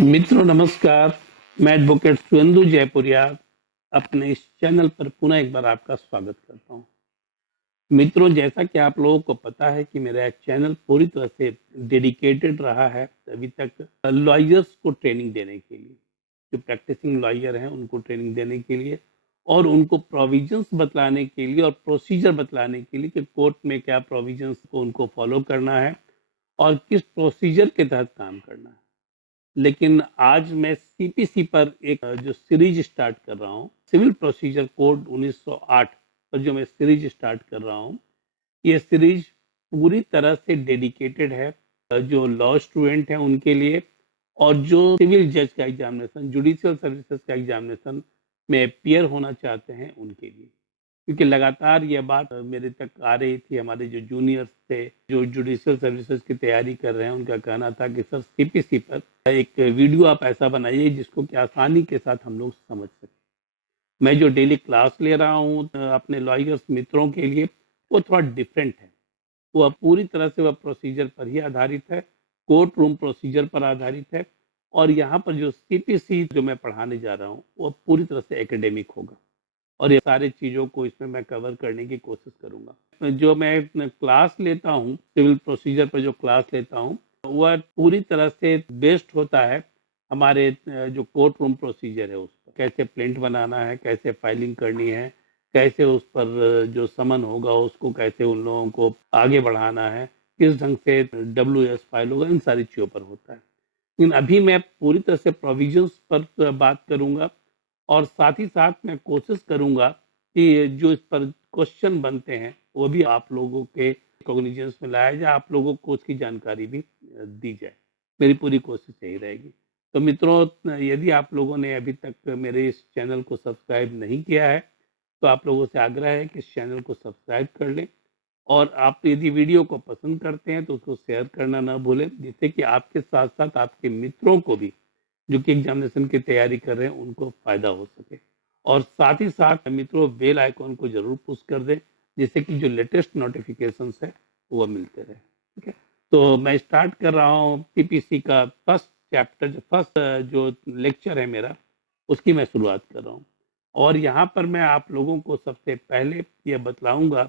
मित्रों नमस्कार। मैं एडवोकेट सुवेंदु जयपुरिया अपने इस चैनल पर पुनः एक बार आपका स्वागत करता हूं। मित्रों, जैसा कि आप लोगों को पता है कि मेरा चैनल पूरी तरह से डेडिकेटेड रहा है अभी तक लॉयर्स को ट्रेनिंग देने के लिए, जो प्रैक्टिसिंग लॉयर हैं उनको ट्रेनिंग देने के लिए और उनको प्रोविजंस बतलाने के लिए और प्रोसीजर बतलाने के लिए कि कोर्ट में क्या प्रोविजंस को उनको फॉलो करना है और किस प्रोसीजर के तहत काम करना है। लेकिन आज मैं सीपीसी पर एक जो सीरीज स्टार्ट कर रहा हूँ, सिविल प्रोसीजर कोड 1908 पर जो मैं सीरीज स्टार्ट कर रहा हूँ, ये सीरीज पूरी तरह से डेडिकेटेड है जो लॉ स्टूडेंट हैं उनके लिए और जो सिविल जज का एग्जामिनेशन, जुडिशियल सर्विसेज का एग्जामिनेशन में अपियर होना चाहते हैं उनके लिए। क्योंकि लगातार ये बात मेरे तक आ रही थी, हमारे जो जूनियर्स थे जो जुडिशियल सर्विसेज की तैयारी कर रहे हैं, उनका कहना था कि सर सीपीसी पर एक वीडियो आप ऐसा बनाइए जिसको कि आसानी के साथ हम लोग समझ सकें। मैं जो डेली क्लास ले रहा हूँ अपने लॉयर्स मित्रों के लिए, वो थोड़ा डिफरेंट है। वो पूरी तरह से वह प्रोसीजर पर ही आधारित है, कोर्ट रूम प्रोसीजर पर आधारित है। और यहाँ पर जो सीपीसी जो मैं पढ़ाने जा रहा हूँ वो पूरी तरह से एकेडमिक होगा और ये सारी चीज़ों को इसमें मैं कवर करने की कोशिश करूंगा। जो मैं क्लास लेता हूँ, सिविल प्रोसीजर पर जो क्लास लेता हूँ, वह पूरी तरह से बेस्ड होता है हमारे जो कोर्ट रूम प्रोसीजर है उस पर। कैसे प्रिंट बनाना है, कैसे फाइलिंग करनी है, कैसे उस पर जो समन होगा उसको कैसे उन लोगों को आगे बढ़ाना है, किस ढंग से WS फाइल होगा, इन सारी चीज़ों पर होता है। लेकिन अभी मैं पूरी तरह से प्रोविजंस पर बात करूंगा और साथ ही साथ मैं कोशिश करूंगा कि जो इस पर क्वेश्चन बनते हैं वो भी आप लोगों के कॉग्निजेंस में लाया जाए, आप लोगों को उसकी जानकारी भी दी जाए। मेरी पूरी कोशिश यही रहेगी। तो मित्रों, यदि आप लोगों ने अभी तक मेरे इस चैनल को सब्सक्राइब नहीं किया है तो आप लोगों से आग्रह है कि इस चैनल को सब्सक्राइब कर लें और आप यदि वीडियो को पसंद करते हैं तो उसको शेयर करना ना भूलें, जिससे कि आपके साथ साथ आपके मित्रों को भी जो कि एग्जामिनेशन की तैयारी कर रहे हैं उनको फायदा हो सके। और साथ ही साथ मित्रों बेल आइकॉन को जरूर पुश कर दें जिससे कि जो लेटेस्ट नोटिफिकेशंस है वो मिलते रहे। ठीक है, तो मैं स्टार्ट कर रहा हूँ पीपीसी का फर्स्ट चैप्टर, जो फर्स्ट जो लेक्चर है मेरा, उसकी मैं शुरुआत कर रहा हूँ। और यहाँ पर मैं आप लोगों को सबसे पहले यह बतलाऊंगा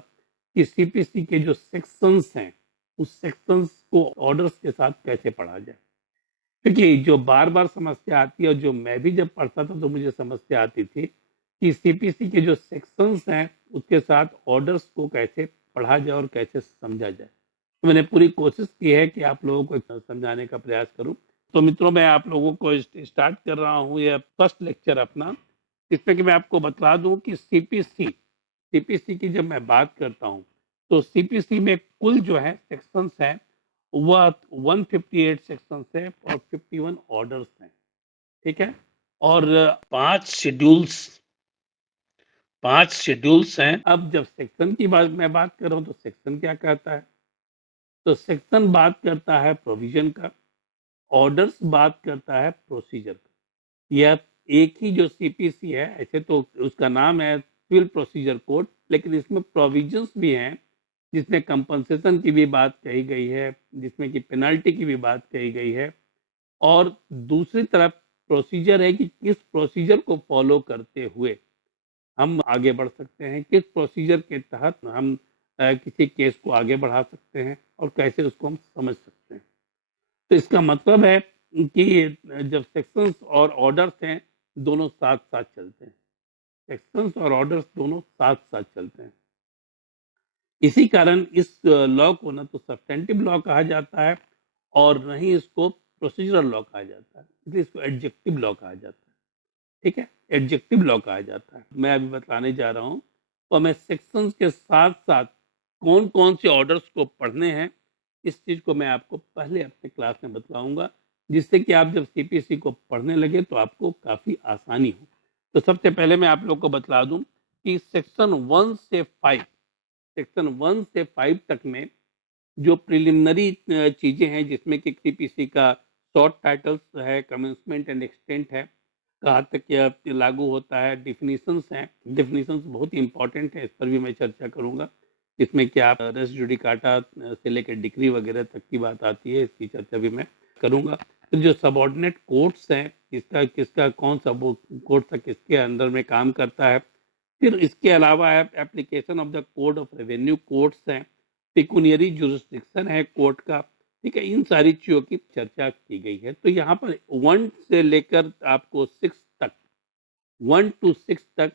कि सीपीसी के जो सेक्शंस हैं उस सेक्शंस को ऑर्डर्स के साथ कैसे पढ़ा जाए। क्योंकि जो बार बार समस्या आती है और जो मैं भी जब पढ़ता था तो मुझे समस्या आती थी कि सीपीसी के जो सेक्शंस हैं उसके साथ ऑर्डर्स को कैसे पढ़ा जाए और कैसे समझा जाए। तो मैंने पूरी कोशिश की है कि आप लोगों को समझाने का प्रयास करूं। तो मित्रों, मैं आप लोगों को स्टार्ट कर रहा हूं यह फर्स्ट लेक्चर अपना, इसमें कि मैं आपको बतला दूं कि सीपीसी सीपीसी की जब मैं बात करता हूं तो सीपीसी में कुल जो है सेक्शंस हैं वह 158 सेक्शन है और 51 ऑर्डर्स हैं। ठीक है, और पांच शेड्यूल्स हैं। अब जब सेक्शन की बात मैं बात कर रहा हूं तो सेक्शन क्या कहता है, तो सेक्शन बात करता है प्रोविजन का, ऑर्डर्स बात करता है प्रोसीजर का। यह एक ही जो सीपीसी है, ऐसे तो उसका नाम है सिविल प्रोसीजर कोड, लेकिन इसमें प्रोविजंस भी हैं जिसमें कंपनसेशन की भी बात कही गई है, जिसमें कि पेनल्टी की भी बात कही गई है। और दूसरी तरफ प्रोसीजर है कि किस प्रोसीजर को फॉलो करते हुए हम आगे बढ़ सकते हैं, किस प्रोसीजर के तहत हम किसी केस को आगे बढ़ा सकते हैं और कैसे उसको हम समझ सकते हैं। तो इसका मतलब है कि जब सेक्शंस और ऑर्डर्स हैं दोनों साथ साथ चलते हैं, सेक्शंस और ऑर्डर्स दोनों साथ साथ चलते हैं। इसी कारण इस लॉ को ना तो सब्सटेंटिव लॉ कहा जाता है और न ही इसको प्रोसीजरल लॉ कहा जाता है, इसलिए इसको एडजेक्टिव लॉ कहा जाता है। ठीक है, एडजेक्टिव लॉ कहा जाता है। मैं अभी बताने जा रहा हूँ और मैं सेक्शंस के साथ साथ कौन कौन से ऑर्डर्स को पढ़ने हैं इस चीज को मैं आपको पहले अपने क्लास में बताऊंगा, जिससे कि आप जब सीपीसी को पढ़ने लगे तो आपको काफी आसानी हो। तो सबसे पहले मैं आप लोग को बतला दूं कि सेक्शन 1 से 5 तक में जो प्रिलिमिनरी चीजें हैं जिसमें कि सीपीसी का शॉर्ट टाइटल्स है, कमेंसमेंट एंड एक्सटेंट है, कहाँ तक यह लागू होता है, डिफिनीशंस हैं। डिफिनीशंस बहुत ही इंपॉर्टेंट है, इस पर भी मैं चर्चा करूंगा, जिसमें कि आप रेस जुडिकाटा से लेकर डिक्री वगैरह तक की बात आती है, इसकी चर्चा भी मैं करूंगा। फिर जो सबऑर्डिनेट कोर्ट्स हैं, किसका किसका कौन सा वो कोर्ट किसके अंदर में काम करता है। फिर इसके अलावा application of the code of revenue courts हैं, पिकुनियरी जुरिस्डिक्शन है कोर्ट का, ठीक है। इन सारी चीजों की चर्चा की गई है। तो यहाँ पर 1 से लेकर आपको 6 तक, 1 to 6 तक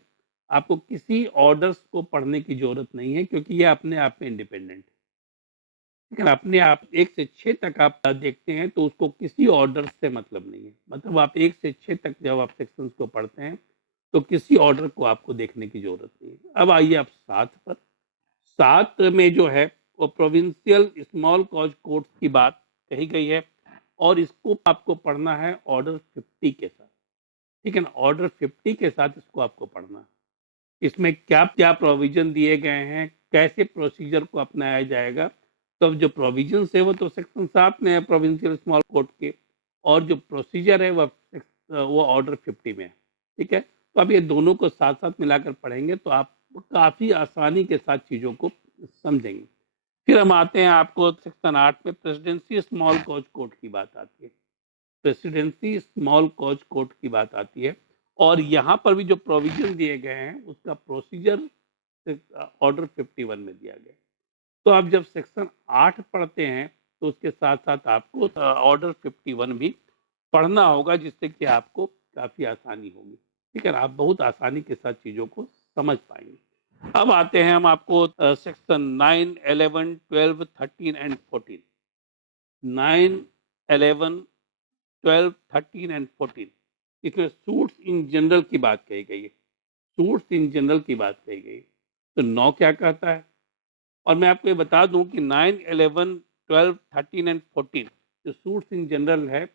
आपको किसी ऑर्डर्स को पढ़ने की जरूरत नहीं है, क्योंकि ये अपने आप में इंडिपेंडेंट है। लेकिन अपने आप 1 से 6 तक आप देखते हैं तो उसको किसी ऑर्डर से मतलब नहीं है। मतलब आप 1 से 6 तक जब आप सेक्शंस को पढ़ते हैं तो किसी ऑर्डर को आपको देखने की जरूरत नहीं है। अब आइए आप 7 पर। 7 में जो है वो प्रोविंशियल स्मॉल कॉज कोर्ट्स की बात कही गई है, और इसको आपको पढ़ना है ऑर्डर 50 के साथ, ठीक है ना। ऑर्डर 50 के साथ इसको आपको पढ़ना है। इसमें क्या क्या प्रोविजन दिए गए हैं, कैसे प्रोसीजर को अपनाया जाएगा। तो जो प्रोविजन है वो तो सेक्शन 7 में है प्रोविंशियल स्मॉल कोर्ट के, और जो प्रोसीजर है वो ऑर्डर 50 में है, ठीक है। तो अब ये दोनों को साथ साथ मिलाकर पढ़ेंगे तो आप काफी आसानी के साथ चीजों को समझेंगे। फिर हम आते हैं आपको सेक्शन 8 में प्रेसिडेंसी स्मॉल कॉज कोर्ट की बात आती है। प्रेसिडेंसी स्मॉल कॉज कोर्ट की बात आती है, और यहाँ पर भी जो प्रोविजन दिए गए हैं उसका प्रोसीजर ऑर्डर 51 में दिया गया है। तो आप जब सेक्शन 8 पढ़ते हैं तो उसके साथ साथ आपको ऑर्डर 51 भी पढ़ना होगा, जिससे कि आपको काफी आसानी होगी, ठीक है ना। आप बहुत आसानी के साथ चीजों को समझ पाएंगे। अब आते हैं हम आपको सेक्शन 9, 11, 12, 13 एंड 14। 9, 11, 12, 13 एंड 14, इसमें सूट्स इन जनरल की बात कही गई है। सूट्स इन जनरल की बात कही गई है। तो 9 क्या कहता है, और मैं आपको ये बता दूं कि 9, 11, 12, 13 एंड 14 जो सूट्स इन जनरल है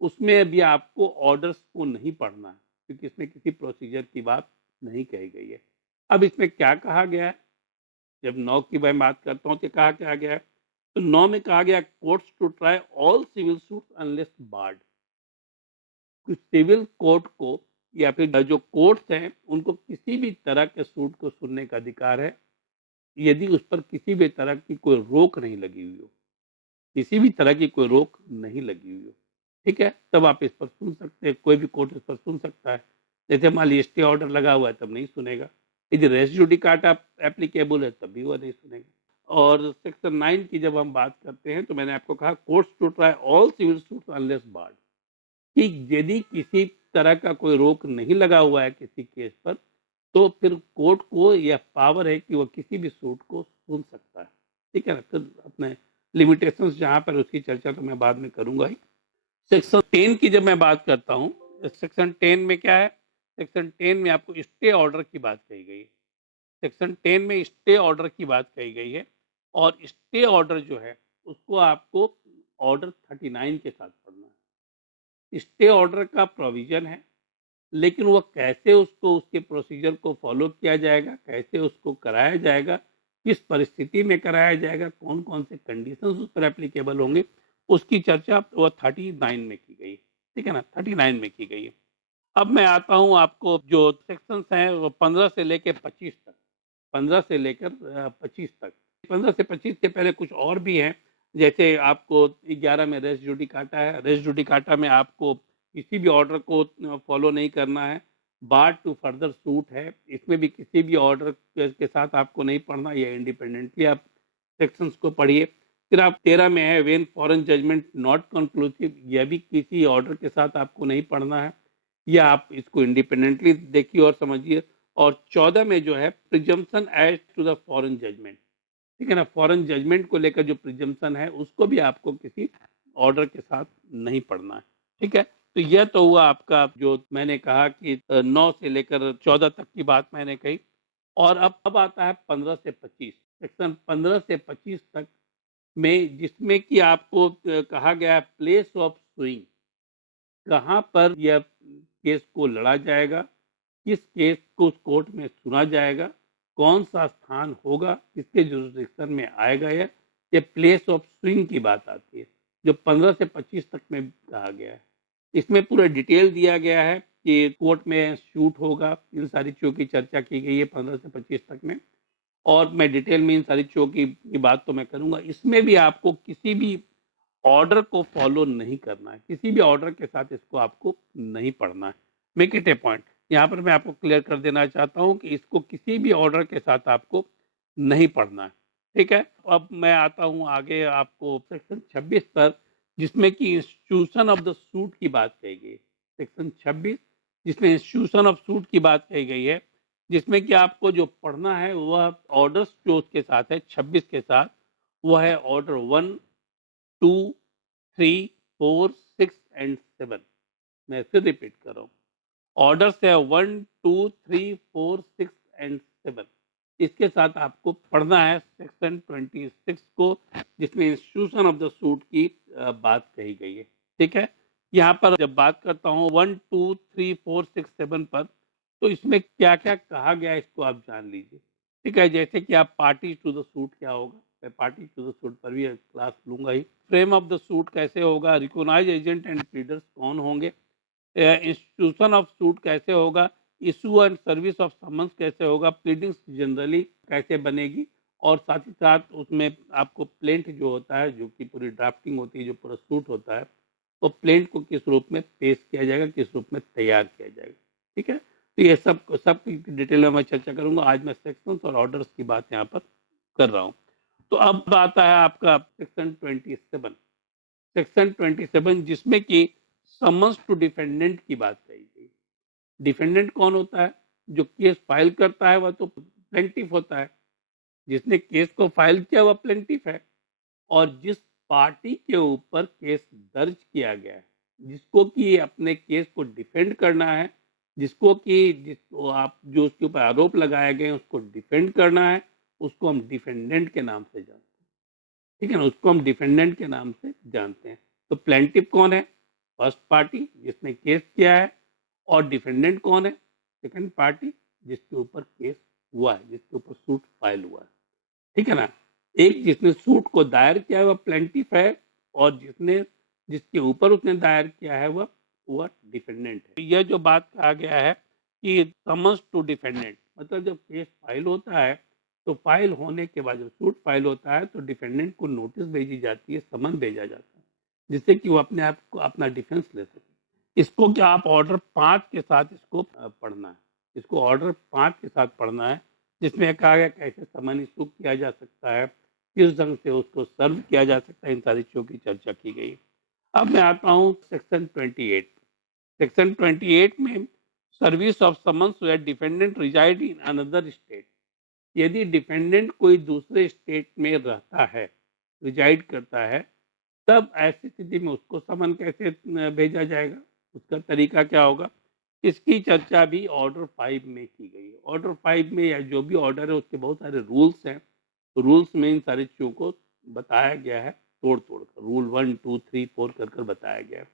उसमें अभी आपको ऑर्डर्स को नहीं पढ़ना है, क्योंकि इसमें किसी प्रोसीजर की बात नहीं कही गई है। अब इसमें क्या कहा गया है, जब 9 की मैं बात करता हूँ तो कहा क्या गया है। तो 9 में कहा गया courts to try all civil suits unless barred. Civil court को या फिर जो कोर्ट्स हैं उनको किसी भी तरह के सूट को सुनने का अधिकार है, यदि उस पर किसी भी तरह की कोई रोक नहीं लगी हुई हो, किसी भी तरह की कोई रोक नहीं लगी हुई हो, ठीक है। तब आप इस पर सुन सकते हैं, कोई भी कोर्ट इस पर सुन सकता है। जैसे मान लीजिए स्टे ऑर्डर लगा हुआ है तब नहीं सुनेगा, यदि रेस जुडिकाटा एप्लीकेबल है तब भी वह नहीं सुनेगा। और सेक्शन 9 की जब हम बात करते हैं तो मैंने आपको कहा courts to try all civil suits unless barred, कि यदि किसी तरह का कोई रोक नहीं लगा हुआ है किसी केस पर, तो फिर कोर्ट को यह पावर है कि वह किसी भी सूट को सुन सकता है, ठीक है ना। फिर अपने लिमिटेशंस जहां पर उसकी चर्चा तो मैं बाद में करूंगा ही। सेक्शन 10 की जब मैं बात करता हूँ, सेक्शन 10 में क्या है, सेक्शन 10 में आपको स्टे ऑर्डर की बात कही गई है। सेक्शन 10 में स्टे ऑर्डर की बात कही गई है, और स्टे ऑर्डर जो है उसको आपको ऑर्डर 39 के साथ पढ़ना है। स्टे ऑर्डर का प्रोविजन है, लेकिन वह कैसे उसको उसके प्रोसीजर को फॉलो किया जाएगा, कैसे उसको कराया जाएगा, किस परिस्थिति में कराया जाएगा, कौन कौन से कंडीशंस उस पर एप्लीकेबल होंगे, उसकी चर्चा वह 39 में की गई, ठीक है ना, 39 में की गई है। अब मैं आता हूं आपको जो सेक्शंस हैं वो 15 से लेकर 25 तक, 15 से लेकर 25 तक। 15 से 25 से पहले कुछ और भी हैं, जैसे आपको 11 में रेस जुडिकाटा है। रेस जुडिकाटा में आपको किसी भी ऑर्डर को फॉलो नहीं करना है। बार टू फर्दर सूट है, इसमें भी किसी भी ऑर्डर के साथ आपको नहीं पढ़ना, ये इंडिपेंडेंटली आप सेक्शंस को पढ़िए। फिर आप 13 में है when foreign judgment not conclusive, यह भी किसी ऑर्डर के साथ आपको नहीं पढ़ना है, या आप इसको इंडिपेंडेंटली देखिए और समझिए। और 14 में जो है presumption as to the foreign judgment, ठीक है ना। फॉरेन जजमेंट को लेकर जो प्रिजम्पशन है उसको भी आपको किसी ऑर्डर के साथ नहीं पढ़ना है, ठीक है। तो यह तो हुआ आपका जो मैंने कहा कि 9 से लेकर 14 तक की बात मैंने कही। और अब आता है 15 से 25, सेक्शन 15 से 25 तक में, जिसमें कि आपको कहा गया है प्लेस ऑफ सुइंग, कहाँ पर यह केस को लड़ा जाएगा, किस केस को उस कोर्ट में सुना जाएगा, कौन सा स्थान होगा, किसके जुरिस्डिक्शन में आएगा, ये प्लेस ऑफ स्विंग की बात आती है, जो 15 से 25 तक में कहा गया है। इसमें पूरा डिटेल दिया गया है कि कोर्ट में शूट होगा, इन सारी चीज़ों की चर्चा की गई है 15 से 25 तक में, और मैं डिटेल में इन सारी चीज़ों की बात तो मैं करूंगा। इसमें भी आपको किसी भी ऑर्डर को फॉलो नहीं करना है, किसी भी ऑर्डर के साथ इसको आपको नहीं पढ़ना है। Make it A point. यहाँ पर मैं आपको क्लियर कर देना चाहता हूँ कि इसको किसी भी ऑर्डर के साथ आपको नहीं पढ़ना है। ठीक है? अब मैं आता हूँ आगे आपको सेक्शन 26 पर, जिसमें कि इंस्टीट्यूशन ऑफ द सूट की बात कही गई है। सेक्शन 26 जिसमें इंस्टीट्यूशन ऑफ सूट की बात कही गई है, जिसमें कि आपको जो पढ़ना है वह ऑर्डर्स जो उसके साथ है 26 के साथ, वह है ऑर्डर 1, 2, 3, 4, 6 एंड 7। मैं फिर रिपीट कर रहा हूँ। ऑर्डर्स है 1, 2, 3, 4, 6 एंड 7। इसके साथ आपको पढ़ना है सेक्शन 26 को, जिसमें इंस्टीट्यूशन ऑफ द सूट की बात कही गई है। ठीक है? यहाँ पर जब बात करता हूँ 1, 2, 3, 4, 6, 7 पर, तो इसमें क्या क्या कहा गया है इसको आप जान लीजिए। ठीक है? जैसे कि आप पार्टी टू द सूट क्या होगा, मैं पार्टी टू द सूट पर भी क्लास लूंगा ही। फ्रेम ऑफ द सूट कैसे होगा, रिकॉग्नाइज एजेंट एंड प्लीडर्स कौन होंगे, इंस्टीट्यूशन ऑफ सूट कैसे होगा, issue and service of summons कैसे होगा, प्लीडिंग्स जनरली कैसे बनेगी, और साथ ही साथ उसमें आपको प्लेंट जो होता है, जो कि पूरी ड्राफ्टिंग होती है, जो पूरा सूट होता है, तो प्लेंट को किस रूप में पेश किया जाएगा, किस रूप में तैयार किया जाएगा। ठीक है? तो ये सब की डिटेल में मैं चर्चा करूंगा। आज मैं सेक्शंस और ऑर्डर्स की बात यहाँ पर कर रहा हूँ। तो अब आता है आपका सेक्शन 27। सेक्शन 27 जिसमें कि समन्स टू डिफेंडेंट की बात कही गई। डिफेंडेंट कौन होता है? जो केस फाइल करता है वह तो प्लेंटिफ होता है। जिसने केस को फाइल किया वह प्लेंटिफ है। और जिस पार्टी के ऊपर केस दर्ज किया गया है, जिसको कि अपने केस को डिफेंड करना है, जिसको कि जिसको आप जो उसके ऊपर आरोप लगाए गए हैं उसको डिफेंड करना है, उसको हम डिफेंडेंट के नाम से जानते हैं। ठीक है ना? उसको हम डिफेंडेंट के नाम से जानते हैं। तो प्लेंटिफ कौन है? फर्स्ट पार्टी जिसने केस किया है। और डिफेंडेंट कौन है? सेकंड पार्टी जिसके ऊपर केस हुआ है, जिसके ऊपर सूट फाइल हुआ है। ठीक है ना? एक जिसने सूट को दायर किया है वह प्लेंटिफ है, और जिसके ऊपर उसने दायर किया है वह डिफेंडेंट है। यह जो बात कहा गया है कि समन्स टू डिफेंडेंट, मतलब जब केस फाइल होता है, तो फाइल होने के बाद जब सूट फाइल होता है तो डिफेंडेंट को नोटिस भेजी जाती है, समन भेजा जाता है, जिससे कि वो अपने आप को अपना डिफेंस ले सके। इसको क्या आप ऑर्डर 5 के साथ इसको पढ़ना है। इसको ऑर्डर 5 के साथ पढ़ना है, जिसमें कहा गया कैसे समन इशू किया जा सकता है, किस ढंग से उसको सर्व किया जा सकता है, इन सारी चीजों की चर्चा की गई। अब मैं आता हूँ सेक्शन 28। सेक्शन 28 में service of summons where defendant resides in another state. यदि डिफेंडेंट कोई दूसरे स्टेट में रहता है, रिजाइड करता है, तब ऐसी स्थिति में उसको समन कैसे भेजा जाएगा, उसका तरीका क्या होगा, इसकी चर्चा भी ऑर्डर 5 में की गई है। ऑर्डर 5 में या जो भी ऑर्डर है उसके बहुत सारे रूल्स हैं। तो रूल्स में इन सारी चीज़ों को बताया गया है, तोड़ तोड़ कर रूल 1, 2, 3, 4 कर कर बताया गया है।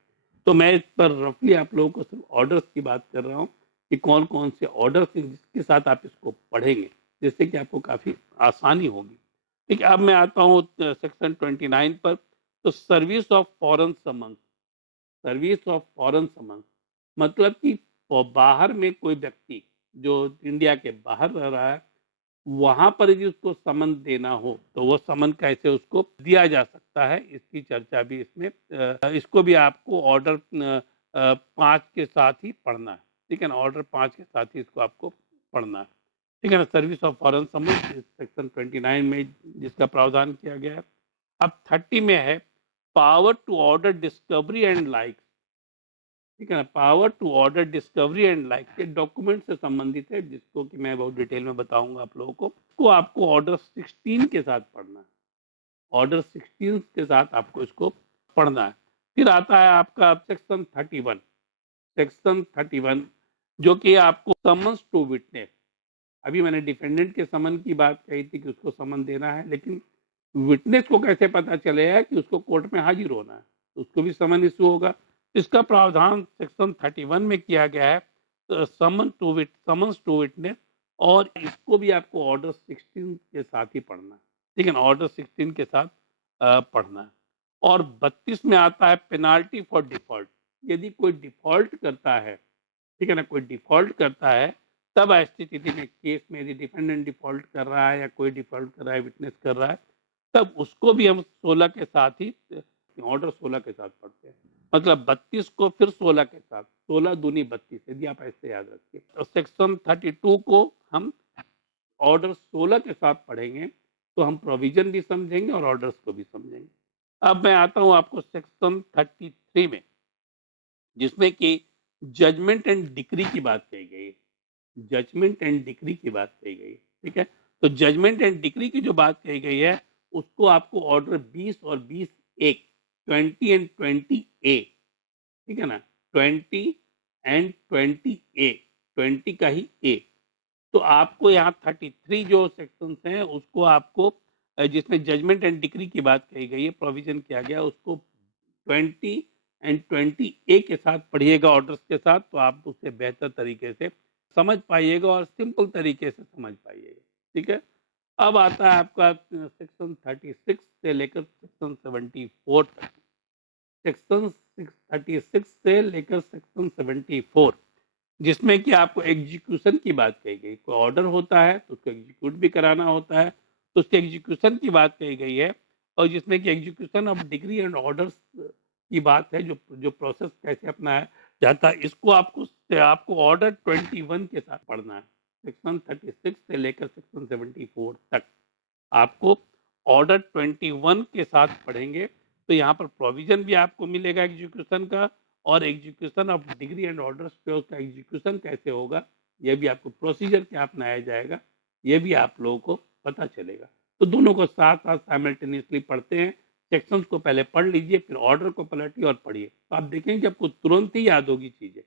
तो मैं इस पर रफली आप लोगों को सिर्फ ऑर्डर्स की बात कर रहा हूँ कि कौन कौन से ऑर्डर्स हैं जिसके साथ आप इसको पढ़ेंगे, जिससे कि आपको काफ़ी आसानी होगी। ठीक है? अब मैं आता हूँ सेक्शन 29 पर। तो service of foreign summons, service of foreign summons मतलब कि बाहर में कोई व्यक्ति जो इंडिया के बाहर रह रहा है, वहां पर यदि उसको समन देना हो तो वो समन कैसे उसको दिया जा सकता है, इसकी चर्चा भी इसमें इसको भी आपको ऑर्डर 5 के साथ ही पढ़ना है। ठीक है ना? ऑर्डर 5 के साथ ही इसको आपको पढ़ना है। ठीक है ना? Service of foreign summon section 29 में जिसका प्रावधान किया गया है। अब 30 में है power to order discovery and like. ठीक है ना? Power to order discovery and like के डॉक्यूमेंट से संबंधित है, जिसको कि मैं बहुत डिटेल में बताऊंगा आप लोगों को आपको ऑर्डर 16 के साथ पढ़ना है। ऑर्डर 16 के साथ आपको इसको पढ़ना है। फिर आता है आपका सेक्शन 31। सेक्शन 31 जो कि आपको समन्स टू विटनेस। अभी मैंने डिफेंडेंट के समन की बात कही थी कि उसको समन देना है, लेकिन विटनेस को कैसे पता चलेगा कि उसको कोर्ट में हाजिर होना है, तो उसको भी समन इशू होगा। इसका प्रावधान सेक्शन 31 में किया गया है, समन्स टू विटनेस, और इसको भी आपको ऑर्डर 16 के साथ ही पढ़ना है। ठीक है ना? ऑर्डर 16 के साथ पढ़ना है। और 32 में आता है पेनाल्टी फॉर डिफॉल्ट। यदि कोई डिफॉल्ट करता है, ठीक है ना, कोई डिफॉल्ट करता है, तब ऐसी स्थिति में केस में यदि डिफेंडेंट डिफॉल्ट कर रहा है या कोई डिफॉल्ट कर रहा है, विटनेस कर रहा है, तब उसको भी हम 16 के साथ ही ऑर्डर 16 के साथ पढ़ते हैं, मतलब 32 को फिर 16 के साथ, 16 दूनी 32, यदि आप ऐसे याद रखिए। तो सेक्शन 32 को हम ऑर्डर 16 के साथ पढ़ेंगे तो हम प्रोविजन भी समझेंगे और ऑर्डर्स को भी समझेंगे। अब मैं आता हूं आपको सेक्शन 33 में, जिसमें कि जजमेंट एंड डिक्री की बात कही गई है। जजमेंट एंड डिक्री की बात कही गई है, ठीक है। तो जजमेंट एंड डिक्री की जो बात कही गई है उसको आपको ऑर्डर 20 और 20 एक 20 एंड 20 ए, ठीक है ना, 20 एंड 20 ए, 20 का ही ए। तो आपको यहाँ 33 जो सेक्शंस हैं उसको आपको जिसमें जजमेंट एंड डिक्री की बात कही गई है, प्रोविजन किया गया, उसको 20 एंड 20 ए के साथ पढ़िएगा ऑर्डर्स के साथ, तो आप उससे बेहतर तरीके से समझ पाइएगा और सिंपल तरीके से समझ पाइएगा, ठीक है। अब आता है आपका सेक्शन 36 से लेकर सेक्शन 74 तक। सेक्शन 36 से लेकर सेक्शन 74, जिसमें कि आपको एग्जीक्यूशन की बात कही गई। कोई ऑर्डर होता है तो उसको एग्जीक्यूट भी कराना होता है, तो उसके एग्जीक्यूशन की बात कही गई है। और जिसमें कि execution of degree and orders की बात है, जो जो प्रोसेस कैसे अपनाया जाता है, इसको आपको ऑर्डर 21 के साथ पढ़ना है। सेक्शन 36 से लेकर सेक्शन 74 तक आपको ऑर्डर 21 के साथ पढ़ेंगे, तो यहाँ पर प्रोविजन भी आपको मिलेगा एग्जीक्यूशन का, और execution of degree and orders पे उसका एग्जीक्यूशन कैसे होगा, यह भी आपको प्रोसीजर क्या अपनाया जाएगा, यह भी आप लोगों को पता चलेगा। तो दोनों को साथ साथ साइमल्टेनियसली पढ़ते हैं। सेक्शंस को पहले पढ़ लीजिए, फिर ऑर्डर को पलटिए और पढ़िए, तो आप देखेंगे कि आपको तुरंत ही याद होगी चीजें,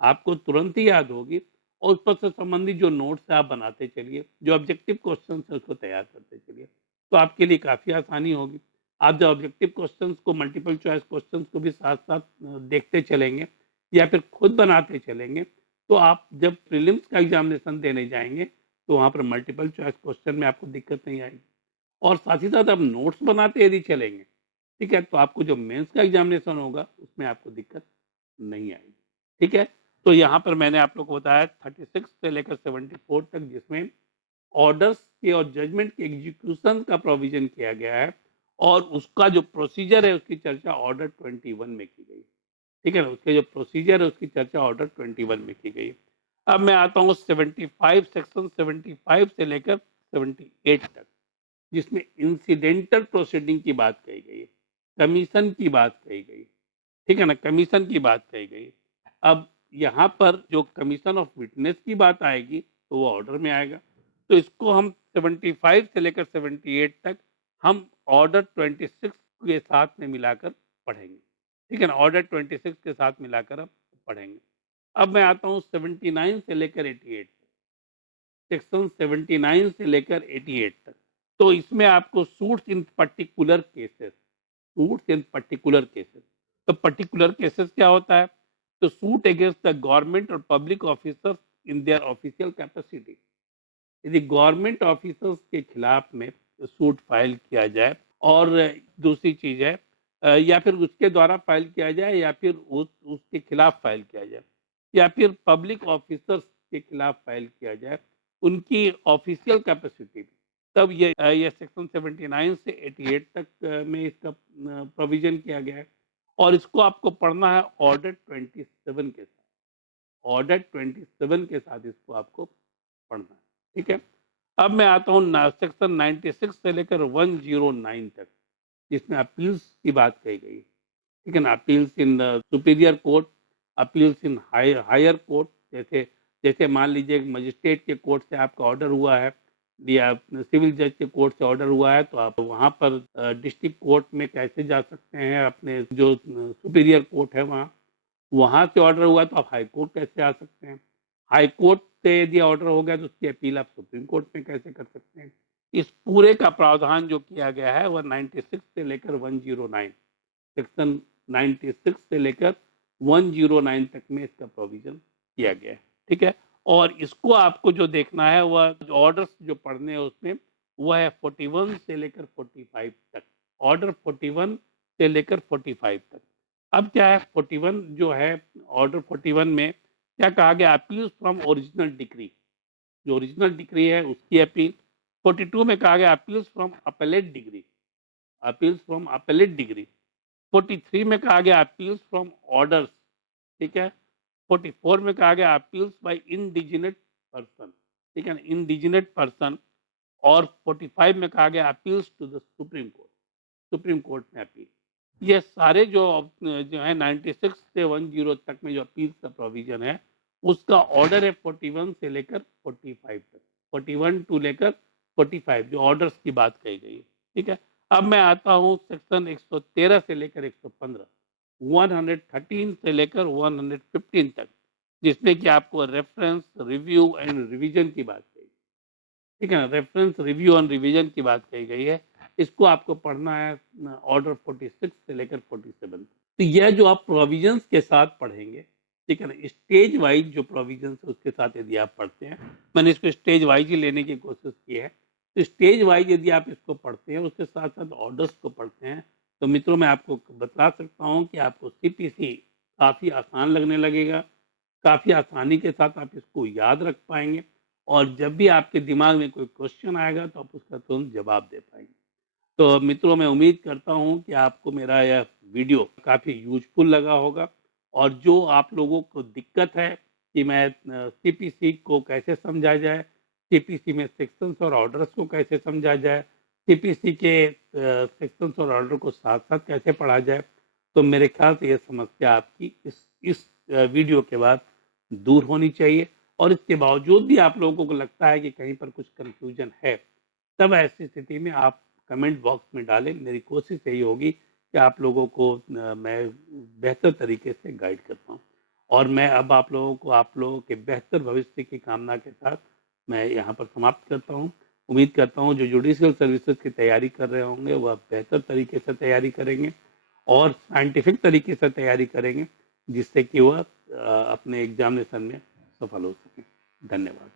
आपको तुरंत ही याद होगी। और उस पर से संबंधित जो नोट्स है आप बनाते चलिए, जो ऑब्जेक्टिव क्वेश्चन है उसको तैयार करते चलिए, तो आपके लिए काफ़ी आसानी होगी। आप जब ऑब्जेक्टिव क्वेश्चंस को, मल्टीपल चॉइस क्वेश्चंस को भी साथ साथ देखते चलेंगे या फिर खुद बनाते चलेंगे, तो आप जब प्रीलिम्स का एग्जामिनेशन देने जाएंगे तो वहाँ पर मल्टीपल चॉइस क्वेश्चन में आपको दिक्कत नहीं आएगी। और साथ ही साथ आप नोट्स बनाते यदि चलेंगे, ठीक है, तो आपको जो मेंस का एग्जामिनेशन होगा उसमें आपको दिक्कत नहीं आएगी, ठीक है। तो यहाँ पर मैंने आप लोग को बताया 36 से लेकर 74 तक, जिसमें ऑर्डर्स के और जजमेंट के एग्जीक्यूशन का प्रोविजन किया गया है, और उसका जो प्रोसीजर है उसकी चर्चा ऑर्डर 21 में की गई, ठीक है ना। उसके जो प्रोसीजर है उसकी चर्चा ऑर्डर 21 में की गई। अब मैं आता हूँ 75, सेक्शन 75 से लेकर 78 तक, जिसमें इंसिडेंटल प्रोसीडिंग की बात कही गई है, कमीशन की बात कही गई, ठीक है ना, कमीशन की बात कही गई। अब यहाँ पर जो कमीशन ऑफ विटनेस की बात आएगी तो वो ऑर्डर में आएगा, तो इसको हम 75 से लेकर 78 तक हम ऑर्डर 26 के साथ में मिलाकर पढ़ेंगे, ठीक है ना, ऑर्डर 26 के साथ मिलाकर हम पढ़ेंगे। अब मैं आता हूँ 79 से लेकर 88, सेक्शन 79 से लेकर 88 तक। तो इसमें आपको सूट्स इन पर्टिकुलर केसेस, सूट्स इन पर्टिकुलर केसेस, तो पर्टिकुलर केसेस क्या होता है, तो सूट अगेंस्ट द गवर्नमेंट और public officers in their official capacity. यदि गवर्नमेंट ऑफिसर्स के खिलाफ में सूट फाइल किया जाए, और दूसरी चीज है या फिर उसके द्वारा फाइल किया जाए, या फिर उसके खिलाफ फाइल किया जाए, या फिर पब्लिक ऑफिसर्स के खिलाफ फाइल किया जाए उनकी ऑफिशियल कैपेसिटी में, तब ये सेक्शन 79 से 88 तक में इसका प्रोविजन किया गया है। और इसको आपको पढ़ना है ऑर्डर 27 के साथ, ऑर्डर 27 के साथ इसको आपको पढ़ना है, ठीक है। अब मैं आता हूँ सेक्शन 96 से लेकर 109 तक, जिसमें अपील्स की बात कही गई, ठीक है ना, appeals in superior court, appeals in higher court. जैसे जैसे मान लीजिए मजिस्ट्रेट के कोर्ट से आपका ऑर्डर हुआ है, या सिविल जज के कोर्ट से ऑर्डर हुआ है, तो आप वहाँ पर डिस्ट्रिक्ट कोर्ट में कैसे जा सकते हैं, अपने जो सुपीरियर कोर्ट है वहाँ, वहाँ से ऑर्डर हुआ तो आप हाई कोर्ट कैसे आ सकते हैं, हाई कोर्ट से यदि ऑर्डर हो गया तो उसकी अपील आप सुप्रीम कोर्ट में कैसे कर सकते हैं। इस पूरे का प्रावधान जो किया गया है वह 96 से लेकर 109, सेक्शन 96 से लेकर 109 तक में इसका प्रोविजन किया गया है, ठीक है। और इसको आपको जो देखना है, वह ऑर्डर्स जो पढ़ने हैं उसमें, वह है 41 से लेकर 45 तक, ऑर्डर 41 से लेकर 45 तक। अब क्या है 41 जो है, ऑर्डर 41 में क्या कहा गया, अपील फ्रॉम ओरिजिनल डिक्री, जो ओरिजिनल डिक्री है उसकी अपील। 42 में कहा गया appeals from appellate degree, appeals from appellate degree. 43 में कहा गया अपील्स फ्रॉम ऑर्डर्स, ठीक है। 44 में कहा गया अपील्स बाय इंडिजिनेट पर्सन, ठीक है ना, इंडिजिनेट पर्सन। और 45 में कहा गया appeals to the supreme court, supreme court में अपील। ये सारे जो है 96 से 10 तक में जो अपील का प्रोविजन है, उसका ऑर्डर है 41 से लेकर 45 तक, 41 टू लेकर 45 जो ऑर्डर्स की बात कही गई है, ठीक है। अब मैं आता हूँ सेक्शन 113 से लेकर 115, 113 से लेकर 115 तक, जिसमें कि आपको रेफरेंस, रिव्यू एंड रिवीजन की बात कही, ठीक है ना, रेफरेंस, रिव्यू एंड रिवीजन की बात कही गई है। इसको आपको पढ़ना है ऑर्डर 46 से लेकर 47। तो यह जो आप प्रोविजंस के साथ पढ़ेंगे, ठीक है ना, स्टेज वाइज जो प्रोविजंस है उसके साथ यदि आप पढ़ते हैं, मैंने इसको स्टेज वाइज ही लेने की कोशिश की है, तो स्टेज वाइज यदि आप इसको पढ़ते हैं, उसके साथ साथ ऑर्डर्स को पढ़ते हैं, तो मित्रों मैं आपको बता सकता हूँ कि आपको सीपीसी काफ़ी आसान लगने लगेगा, काफ़ी आसानी के साथ आप इसको याद रख पाएंगे, और जब भी आपके दिमाग में कोई क्वेश्चन आएगा तो आप उसका तुरंत जवाब दे पाएंगे। तो मित्रों मैं उम्मीद करता हूं कि आपको मेरा यह वीडियो काफ़ी यूजफुल लगा होगा, और जो आप लोगों को दिक्कत है कि मैं सीपीसी को कैसे समझा जाए, सीपीसी में सेक्शंस और ऑर्डर्स को कैसे समझा जाए, सीपीसी के सेक्शंस और ऑर्डर को साथ साथ कैसे पढ़ा जाए, तो मेरे ख्याल से यह समस्या आपकी इस वीडियो के बाद दूर होनी चाहिए। और इसके बावजूद भी आप लोगों को लगता है कि कहीं पर कुछ कंफ्यूजन है, तब ऐसी स्थिति में आप कमेंट बॉक्स में डालें। मेरी कोशिश यही होगी कि आप लोगों को मैं बेहतर तरीके से गाइड कर पाऊँ। और मैं अब आप लोगों के बेहतर भविष्य की कामना के साथ मैं यहाँ पर समाप्त करता हूँ। उम्मीद करता हूँ जो जुडिशियल सर्विसेज की तैयारी कर रहे होंगे वह बेहतर तरीके से तैयारी करेंगे और साइंटिफिक तरीके से तैयारी करेंगे, जिससे कि वह अपने एग्जामिनेशन में सफल हो सकें। धन्यवाद।